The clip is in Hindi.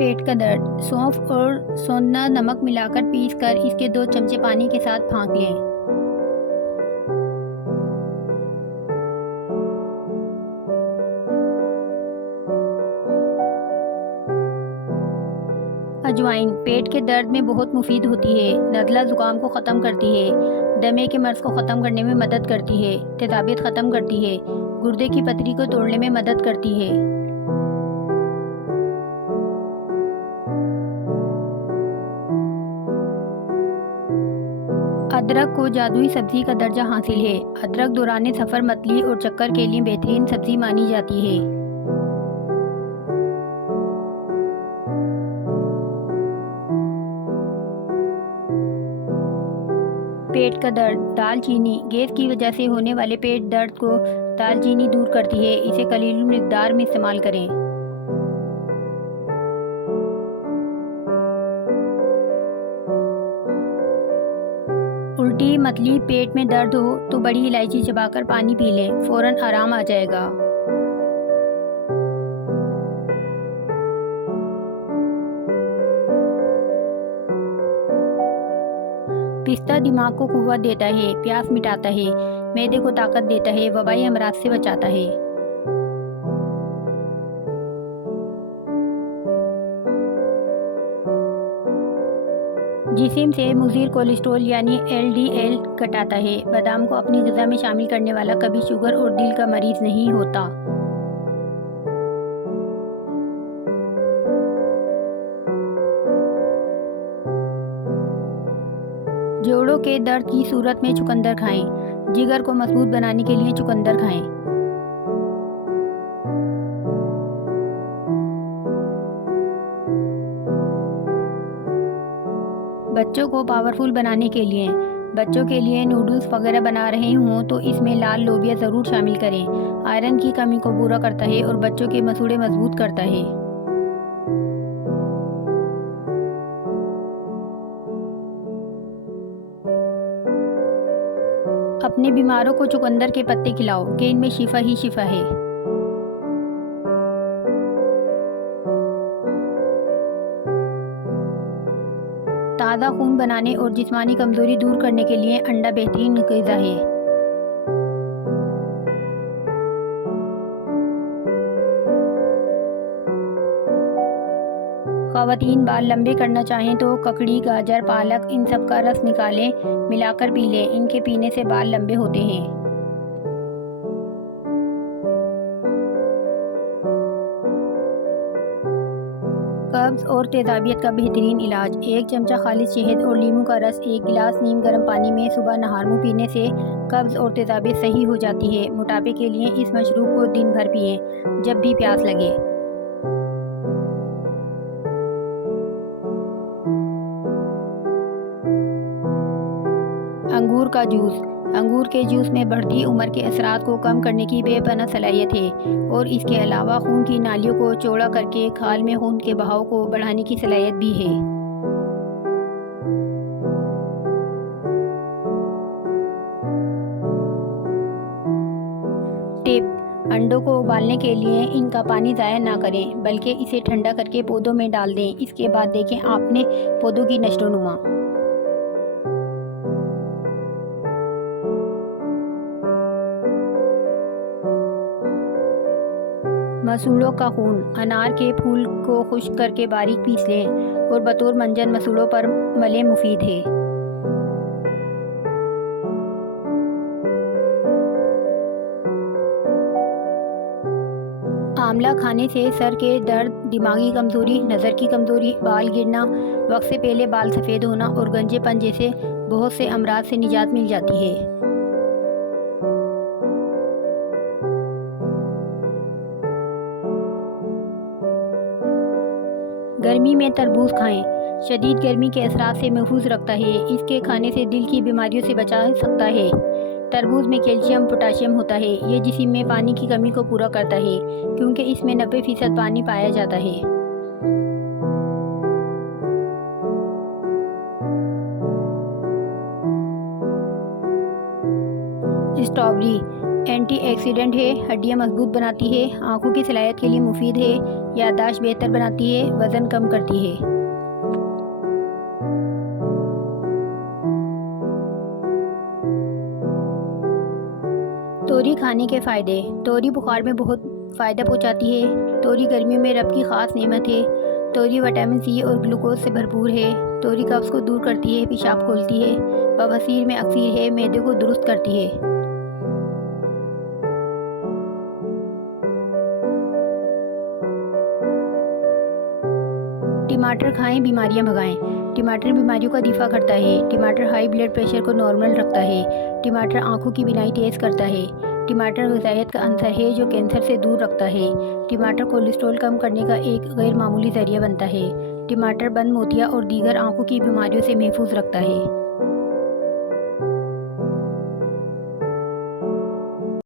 पेट का दर्द। सौंफ और सोंधा नमक मिलाकर पीस कर इसके 2 चमचे पानी के साथ फाँक लें। अजवाइन पेट के दर्द में बहुत मुफीद होती है। नज़ला ज़ुकाम को ख़त्म करती है। दमे के मर्ज़ को ख़त्म करने में मदद करती है। तेज़ाबियत ख़त्म करती है। गुर्दे की पथरी को तोड़ने में मदद करती है। अदरक को जादुई सब्ज़ी का दर्जा हासिल है। अदरक दौरान सफ़र, मतली और चक्कर के लिए बेहतरीन सब्ज़ी मानी जाती है। पेट का दर्द। दालचीनी गैस की वजह से होने वाले पेट दर्द को दालचीनी दूर करती है। इसे कलील मिकदार में इस्तेमाल करें। उल्टी, मतली, पेट में दर्द हो तो बड़ी इलायची चबाकर पानी पी लें, फ़ौरन आराम आ जाएगा। पिस्ता दिमाग को कुव्वत देता है, प्यास मिटाता है, मैदे को ताकत देता है, वबाई अमराज से बचाता है। जिस्म से मुज़िर कोलेस्ट्रॉल यानी LDL घटाता है। बादाम को अपनी ग़िज़ा में शामिल करने वाला कभी शुगर और दिल का मरीज़ नहीं होता। जोड़ों के दर्द की सूरत में चुकंदर खाएं। जिगर को मजबूत बनाने के लिए चुकंदर खाएं। बच्चों को पावरफुल बनाने के लिए बच्चों के लिए नूडल्स वगैरह बना रहे हों तो इसमें लाल लोबिया ज़रूर शामिल करें। आयरन की कमी को पूरा करता है और बच्चों के मसूड़े मजबूत करता है। अपने बीमारों को चुकंदर के पत्ते खिलाओ कि इनमें शिफा ही शिफा है। ताज़ा खून बनाने और जिस्मानी कमज़ोरी दूर करने के लिए अंडा बेहतरीन ग़िज़ा है। ख़वातीन बाल लंबे करना चाहें तो ककड़ी, गाजर, पालक इन सब का रस निकालें, मिलाकर पी लें। इनके पीने से बाल लंबे होते हैं। कब्ज़ और तेज़ाबियत का बेहतरीन इलाज। 1 चमचा खालिस शहद और लीमू का रस 1 गिलास नीम गर्म पानी में सुबह नहार मुँह पीने से कब्ज़ और तेज़ाबियत सही हो जाती है। मोटापे के लिए इस मशरूब को दिन भर पिएं, जब भी प्यास लगे। अंगूर का जूस। अंगूर के जूस में बढ़ती उम्र के असरात को कम करने की बेपनाह सलाहियत है और इसके अलावा खून की नालियों को चौड़ा करके खाल में खून के बहाव को बढ़ाने की सलाहियत भी है। टिप: अंडों को उबालने के लिए इनका पानी ज़ाया ना करें, बल्कि इसे ठंडा करके पौधों में डाल दें। इसके बाद देखें आपने पौधों की नशोनुमा। मसूड़ों का खून। अनार के फूल को खुश्क करके बारीक पीस लें और बतौर मंजन मसूड़ों पर मलें, मुफीद है। आंवला खाने से सर के दर्द, दिमागी कमज़ोरी, नज़र की कमज़ोरी, बाल गिरना, वक्त से पहले बाल सफ़ेद होना और गंजेपन जैसे बहुत से अमराज से निजात मिल जाती है। गर्मी में तरबूज खाएं। शदीद गर्मी के असरात से महफूज रखता है। इसके खाने से दिल की बीमारियों से बचा सकता है। तरबूज में कैल्शियम, पोटाशियम होता है। ये जिस्म में पानी की कमी को पूरा करता है, क्योंकि इसमें 90% पानी पाया जाता है। स्ट्रॉबेरी। एंटीऑक्सीडेंट है, हड्डियां मजबूत बनाती है, आँखों की सलाहियत के लिए मुफीद है, याददाश्त बेहतर बनाती है, वज़न कम करती है। तोरी खाने के फ़ायदे। तोरी बुखार में बहुत फ़ायदा पहुंचाती है। तोरी गर्मियों में रब की ख़ास नेमत है। तोरी विटामिन सी और ग्लूकोज से भरपूर है। तोरी कब्ज़ को दूर करती है, पेशाब खोलती है, बवासीर में अक्सीर है, मैदे को दुरुस्त करती है। टमाटर खाएं, बीमारियां भगाएं। टमाटर बीमारियों का दिफा करता है। टमाटर हाई ब्लड प्रेशर को नॉर्मल रखता है। टमाटर आंखों की बिनाई तेज़ करता है। टमाटर ग़िज़ायत का अंसर है जो कैंसर से दूर रखता है। टमाटर कोलेस्ट्रॉल कम करने का एक गैर मामूली ज़रिया बनता है। टमाटर बंद मोतिया और दीगर आंखों की बीमारियों से महफूज रखता है।